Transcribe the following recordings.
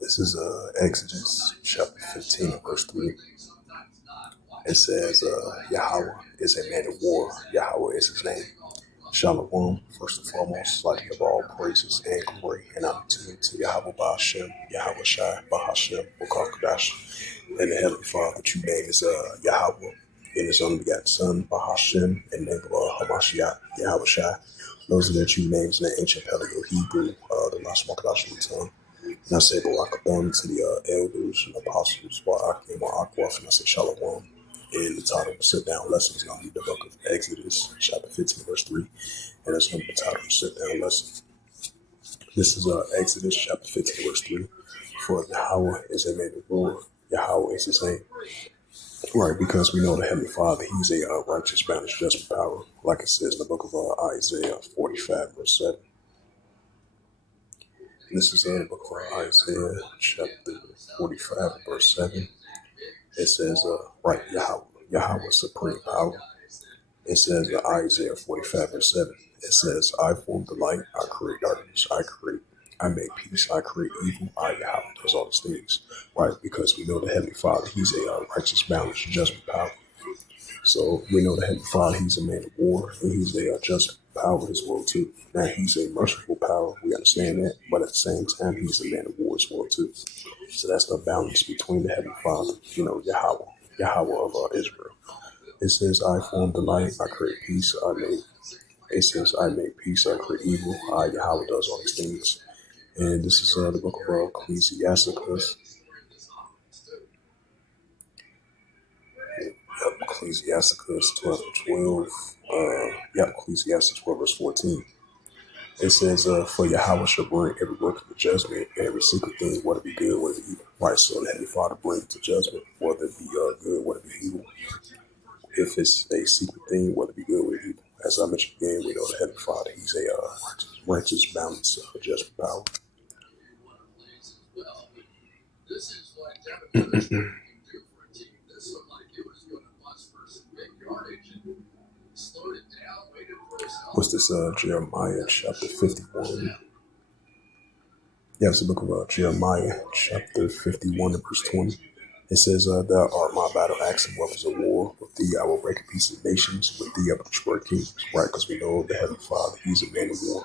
This is Exodus chapter 15, verse 3. It says, Yahweh is a man of war. Yahweh is his name. Shalom, first and foremost, like to give all praises and glory and honor to Yahweh Ba'ashem, Yahweh Shai, Ba'ashem, Wakakadash, and the Heavenly Father. True name is Yahweh, and his only begotten Son, Ba'ashem, and name of Hamashiach, Yahweh Shai. Those are their true names in the ancient Paleo Hebrew, the Last Wakadash tongue. And I say Barakadam to the elders and apostles, Wa'akim, Wa'akwaf, and I say Shalom. And the title of the sit-down lesson is going to be the book of Exodus, chapter 15, verse 3. And that's going to be the title of the sit-down lesson. This is Exodus, chapter 15, verse 3. For Yahweh is a man of war. Yahweh is his name. Right, because we know the Heavenly Father, he's a righteous, boundless, just power. Like it says in the book of Isaiah 45, verse 7. This is the book of Isaiah, chapter 45, verse 7. It says, right, Yahweh supreme power. It says Isaiah 45, verse 7. It says, I form the light, I create darkness, I make peace, I create evil, I Yahweh does all these things. Right, because we know the Heavenly Father, he's a righteous, balanced, judgment power. So we know the Heavenly Father, he's a man of war, and he's a just power as well too. Now he's a merciful power, we understand that, but at the same time, he's a man of war as well too. So that's the balance between the Heavenly Father, Yahweh of Israel. It says, I form the light, I create peace, it says, I make peace, I create evil, I Yahweh does all these things. And this is the book of Ecclesiasticus. Ecclesiasticus 12. Ecclesiastes 12, verse 14. It says, for Yahweh shall bring every work of judgment, and every secret thing, whether it be good, whether it be evil. Right, so the Heavenly Father brings to judgment, whether it be good, whether it be evil. If it's a secret thing, whether it be good, whether it be evil. As I mentioned again, we know the Heavenly Father, he's a righteous, balanced, judgment power. What's this, Jeremiah chapter 51? Yeah, it's the book of Jeremiah chapter 51 and verse 20. It says, thou art my battle axe and weapons of war. With thee I will break in pieces nations. With thee I will destroy kings. Right, because we know the Heavenly Father, he's a man of war.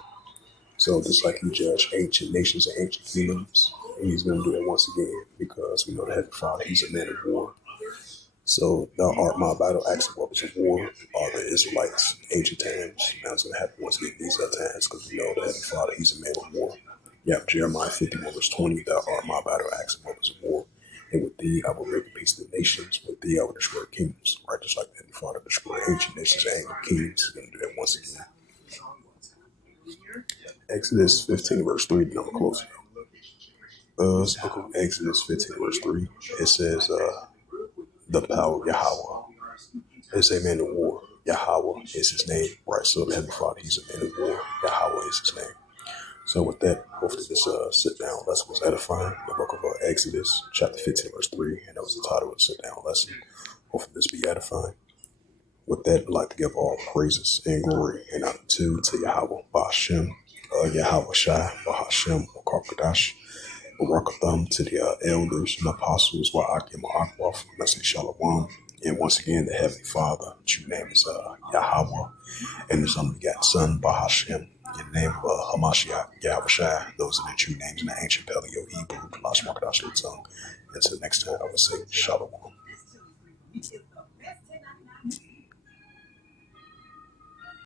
So just like he judged ancient nations and ancient kingdoms, and he's going to do that once again, because we know the Heavenly Father, he's a man of war. So thou art my battle axe and weapons of war are the Israelites, ancient times. Now it's going to happen once again these other times, because we know the Heavenly Father, he's a man of war. Yep, Jeremiah 51, verse 20, thou art my battle axe and weapons of war. And with thee I will break in pieces the nations. With thee I will destroy kingdoms. Right, just like the Heavenly Father destroyed ancient nations and ancient kings. He's going to do that once again. Exodus 15, verse 3, the number closer. It's book of Exodus 15, verse 3. It says, the power of Yahweh is a man of war. Yahweh is his name. Right, so the Heavenly Father, he's a man of war. Yahweh is his name. So with that, hopefully this sit-down lesson was edifying. The book of Exodus, chapter 15, verse 3, and that was the title of the sit-down lesson. Hopefully this be edifying. With that, I'd like to give all praises and glory and honor to Yahweh, Ba'ashem, Yahweh Shai, Ba'ashem, Wakakadash, Barakatham, to the elders and apostles, Wa'akim, Wa'akwaf, and I say Shalom. And once again, the Heavenly Father, true name is Yahweh, and his only begotten Son, Ba'ashem. In the name of Hamashiach, Yahweh Shai, those are the true names in the ancient Paleo Hebrew, the Last Wakadash tongue. Until next time, I will say Shalom.